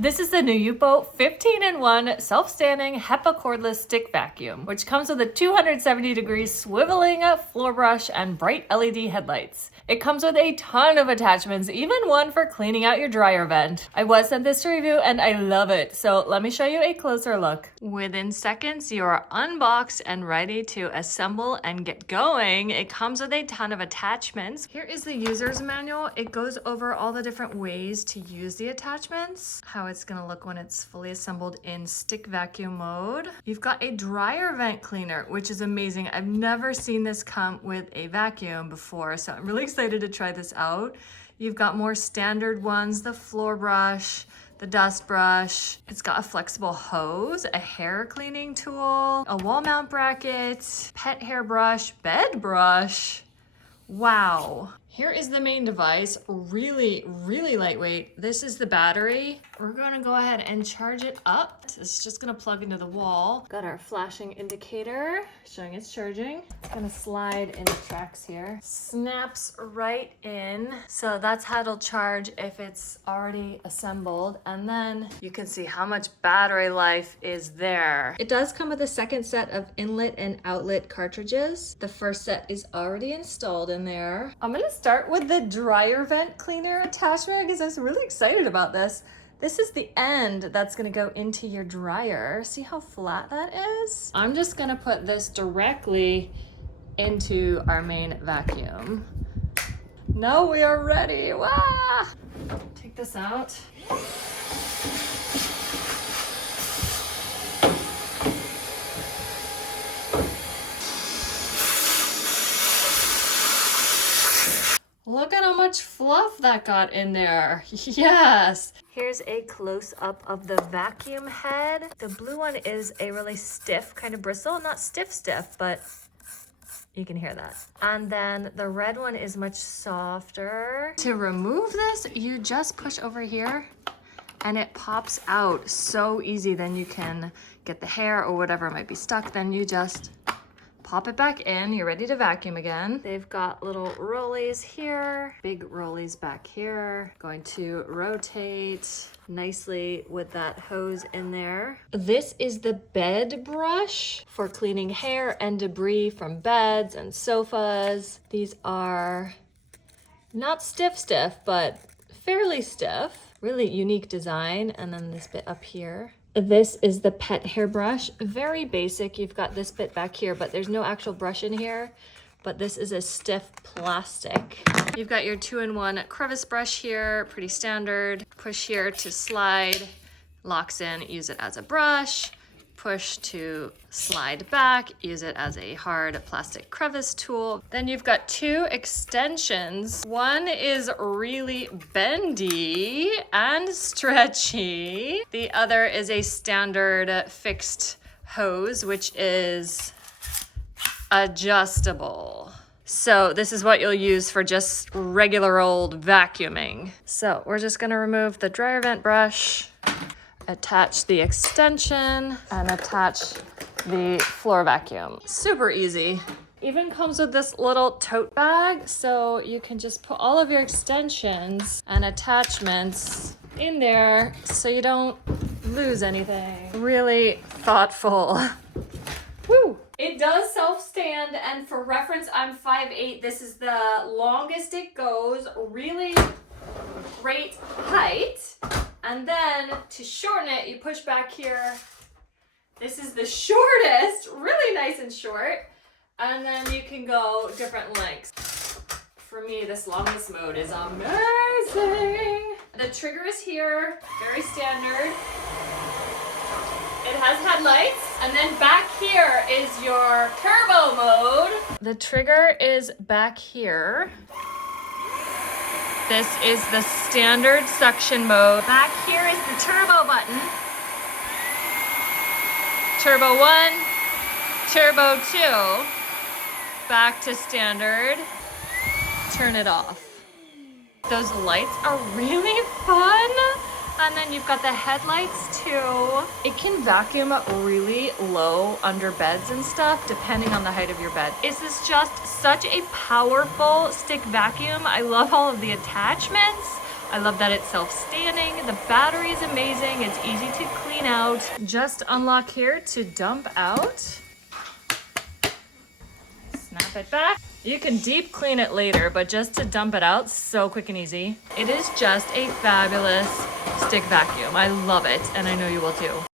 This is the new Yupo 15-in-1 self-standing HEPA cordless stick vacuum, which comes with a 270-degree swiveling floor brush and bright LED headlights. It comes with a ton of attachments, even one for cleaning out your dryer vent. I was sent this to review and I love it, so let me show you a closer look. Within seconds, you are unboxed and ready to assemble and get going. It comes with a ton of attachments. Here is the user's manual. It goes over all the different ways to use the attachments, how it's gonna look when it's fully assembled in stick vacuum mode. You've got a dryer vent cleaner, which is amazing. I've never seen this come with a vacuum before, so I'm really excited to try this out. You've got more standard ones, the floor brush, the dust brush. It's got a flexible hose, a hair cleaning tool, a wall mount bracket, pet hair brush, bed brush. Wow. Here is the main device, really lightweight. This is the battery. We're gonna go ahead and charge it up. It's just gonna plug into the wall. Got our flashing indicator showing it's charging. It's gonna slide into tracks here. Snaps right in. So that's how it'll charge if it's already assembled. And then you can see how much battery life is there. It does come with a second set of inlet and outlet cartridges. The first set is already installed in there. I'm gonna start with the dryer vent cleaner attachment because I'm really excited about this. This is the end that's gonna go into your dryer. See how flat that is? I'm just gonna put this directly into our main vacuum. Now we are ready. Wah! Take this out. Look at how much fluff that got in there. Yes. Here's a close-up of the vacuum head. The blue one is a really stiff kind of bristle. Not stiff, but you can hear that. And then the red one is much softer. To remove this, you just push over here and it pops out so easy. Then you can get the hair or whatever might be stuck. Then you just pop it back in, you're ready to vacuum again. They've got little rollies here, big rollies back here. Going to rotate nicely with that hose in there. This is the bed brush for cleaning hair and debris from beds and sofas. These are not stiff, but fairly stiff. Really unique design. And then this bit up here. This is the pet hair brush, very basic. You've got this bit back here, but there's no actual brush in here, but this is a stiff plastic. You've got your 2-in-1 crevice brush here, pretty standard. Push here to slide, locks in, use it as a brush. Push to slide back, use it as a hard plastic crevice tool. Then you've got two extensions. One is really bendy and stretchy. The other is a standard fixed hose, which is adjustable. So this is what you'll use for just regular old vacuuming. So we're just gonna remove the dryer vent brush, attach the extension, and attach the floor vacuum. Super easy. Even comes with this little tote bag, so you can just put all of your extensions and attachments in there so you don't lose anything. Really thoughtful. Woo! It does self-stand, and for reference, I'm 5'8". This is the longest it goes. Really great height. And then to shorten it, you push back here. This is the shortest, really nice and short. And then you can go different lengths. For me, this longest mode is amazing. The trigger is here, very standard. It has headlights. And then back here is your turbo mode. The trigger is back here. This is the standard suction mode. Back here is the turbo button. Turbo 1, turbo 2. Back to standard. Turn it off. Those lights are really fun. And then you've got the headlights too. It can vacuum really low under beds and stuff, depending on the height of your bed. This is just such a powerful stick vacuum. I love all of the attachments. I love that it's self-standing. The battery is amazing. It's easy to clean out. Just unlock here to dump out. Snap it back. You can deep clean it later, but just to dump it out, so quick and easy. It is just a fabulous stick vacuum. I love it, and I know you will too.